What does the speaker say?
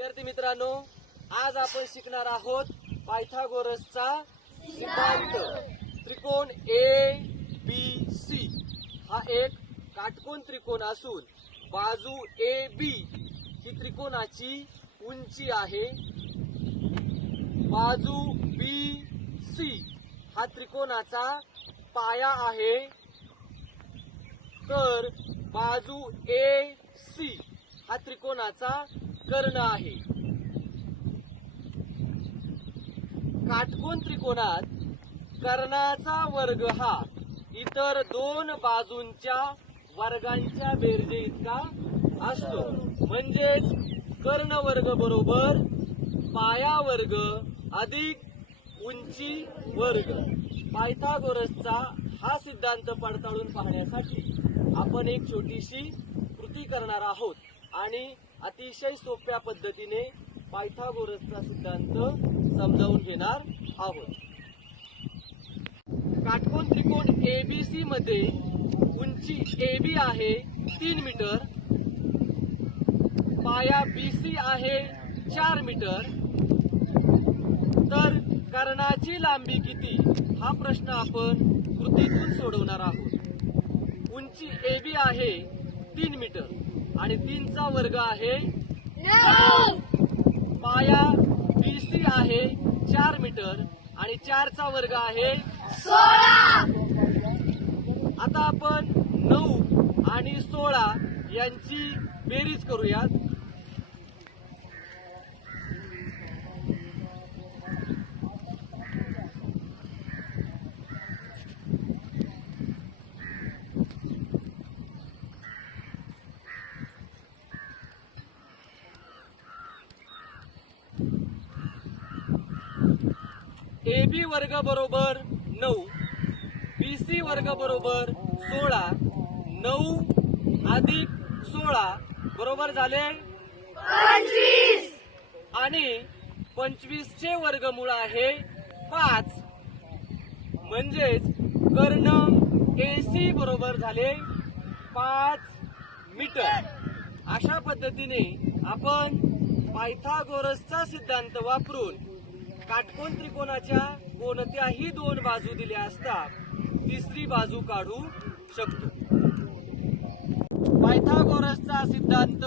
विद्यार्थी मित्रांनो आज आपण शिकणार आहोत पायथागोरसचा सिद्धांत. त्रिकोण ए बी सी हा एक काटकोन त्रिकोण असून बाजू ए बी ही त्रिकोणाची उंची आहे. बाजू बी सी हा त्रिकोणाचा पाया आहे. तर बाजू ए सी हा त्रिकोणाचा कर्ण आहे. काटकोन त्रिकोणात कर्णाचा वर्ग हा इतर दोन बाजूंच्या वर्गांच्या बेरजे इतका असतो. म्हणजेच कर्ण वर्ग बरोबर पाया वर्ग अधिक उंची वर्ग. पायथागोरसचा हा सिद्धांत पडताळून पाहण्यासाठी आपण एक छोटीशी कृती करणार आहोत आणि अतिशय सोप्या पद्धतीने पायथागोरसचा सिद्धांत समजावून घेणार आहोत. काटकोन त्रिकोण एबीसी मध्ये उंची एबी आहे तीन मीटर. पाया बीसी आहे चार मीटर. तर कर्णाची लांबी किती? हा प्रश्न आपण कृतीतून सोडवणार आहोत. उंची एबी आहे तीन मीटर. आणि तीनचा वर्ग आहे. पाया बीसी आहे चार मीटर. आणि चारचा वर्ग आहे आता आपण नऊ आणि सोळा यांची बेरीज करूयात. ए बी वर्ग बरोबर नऊ बी सी वर्ग बरोबर सोळा नऊ अधिक सोळा बरोबर झाले आणि पंचवीस चे वर्गमूळ आहे पाच. म्हणजेच कर्ण एसी बरोबर झाले पाच मीटर. अशा पद्धतीने आपण पायथागोरसचा सिद्धांत वापरून काटकोन त्रिकोणाच्या कोणत्याही दोन बाजू दिल्या असता तिसरी बाजू काढू शकतो. पायथागोरसचा सिद्धांत